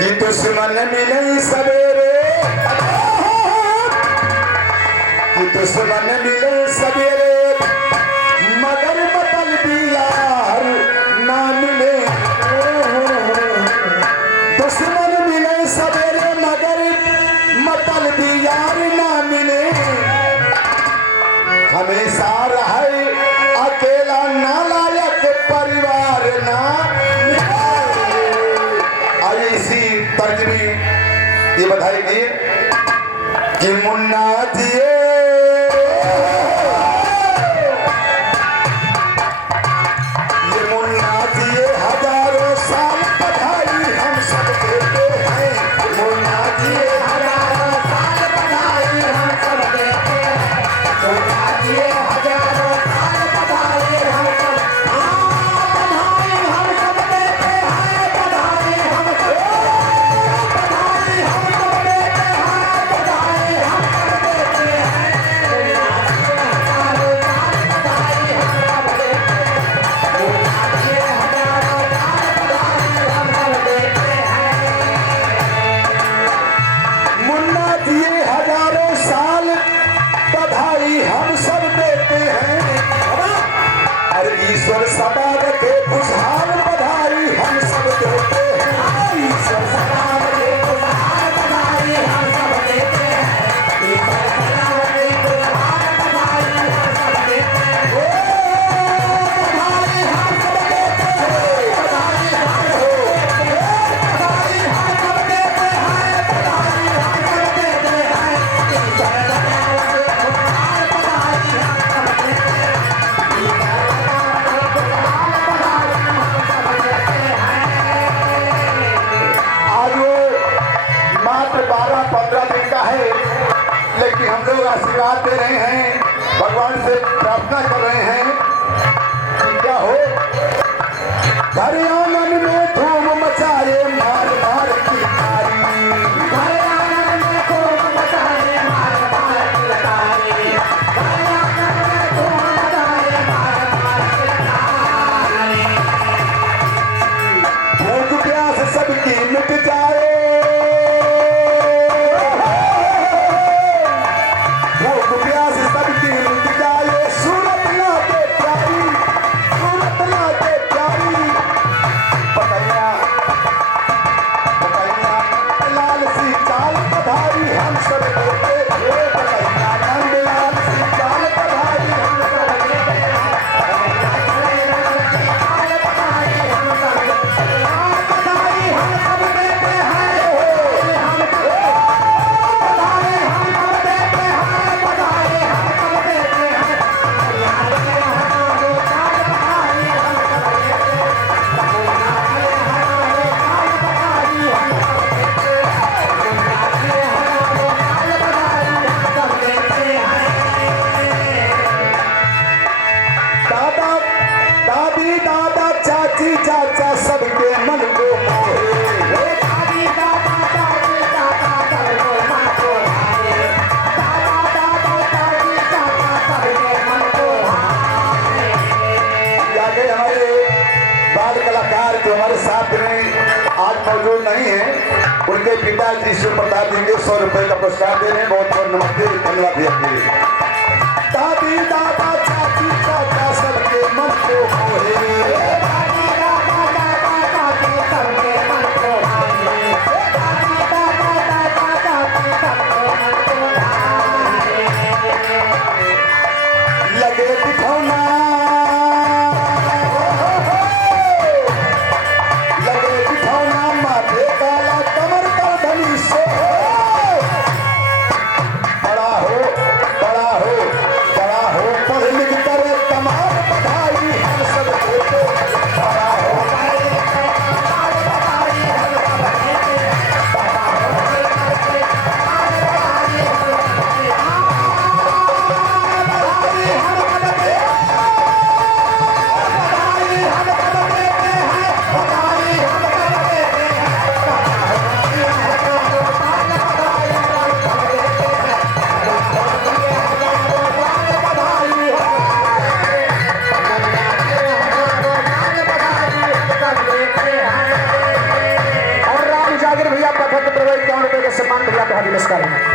कि दुश्मन मिले सवेरे, कि दुश्मन मिले सवेरे मगर मतलबी यार ना मिले। दुश्मन मिले सवेरे मगर मतलबी यार ना मिले। हमेशा रहे अकेला नालायक परिवार ना मिले। इसी तर्ज में ये बधाई दी कि मुन्ना जिए हजारों साल बधाई हम सब देते हैं। मुन्ना जिए हजारों साल बधाई हम सब देते हैं। मुन्ना जिए हजारों साल बधाई हम सब, बधाई हम सब देते हैं। बधाई हम सब, बधाई हम सब देते हैं। बधाई हम सब देते हैं। मुन्ना जिए हजारों साल बधाई हम सब देते हैं। मुन्ना जिए हजारों साल बधाई हम सब देते हैं। मुन्ना जिए हजारों साल बधाई हम सब देते हैं। अरे ईश्वर सदा रखे खुशहाल बधाई हम सब देते हैं। ईश्वर सदा रखे खुशहाल बधाई हम सब देते हैं। ईश्वर सदा रखे खुशहाल बधाई हम सब देते हैं। ओ बधाई हम सब देते हैं। बधाई हम सब देते हैं। बधाई हम सब देते हैं। ईश्वर सदा रखे खुशहाल बधाई हम सब देते हैं। ईश्वर सदा रखे खुशहाल बधाई हम सब देते हैं। आज वो मात्र 12-15 दिन का है, लेकिन हम लोग आशीर्वाद दे रहे हैं, भगवान से प्रार्थना कर रहे हैं कि क्या हो। घर आंगन में धूम मचाए मार मार किलकारी। घर आंगन में धूम मचाए मार मार किलकारी। घर आंगन में धूम मचाए मार मार किलकारी। भूख प्यास सबकी मिट जाए। भूख प्यास सबकी मिट जाए। सूरत लागे प्यारी, सूरत लागे प्यारी। बतैया बतैया लाल सी चाल बधाई हम सब देते हैं। बतैया नंद लाल सी चाल बधाई हम सब देते हैं। बतैया चले रंग की चाल बधाई हम सब देते हैं। बधाई हम सब देते हैं। हम बधाई हम सब देते हैं। बधाई हम सब देते हैं। बधाई हजारों साल बधाई हम सब देते हैं। मुन्ना जिए हजारों साल बधाई हम सब देते हैं। मुन्ना जिए हजारों साल बधाई हम सब देते हैं। दादा दादी दादा चाची चाचा सबके मन को मोहे। दादी दादा चाची चाचा सबके मन को भाए। दादा दादा चाची चाचा सबके मन को भाए। आगे हमारे बाल कलाकार जो हमारे साथ में आज मौजूद नहीं है, उनके पिताजी शिव प्रताप जी के 100 रुपए का पुरस्कार दे रहे हैं। बहुत बहुत नमस्ते, धन्यवाद भैया। दादी दादा चाची चाचा सबके मन को मोहे। दादी दादा चाचा चाची सबके मन को भाए। दादी दादा चाचा चाची सबके मन को भाए। लगे बिठौना, लगे बिठौना माथे काला कमर पर धनी से। बड़ा हो बड़ा हो बड़ा हो पढ़ लिख कर कमाल बधाई हम सब देते नमस्कार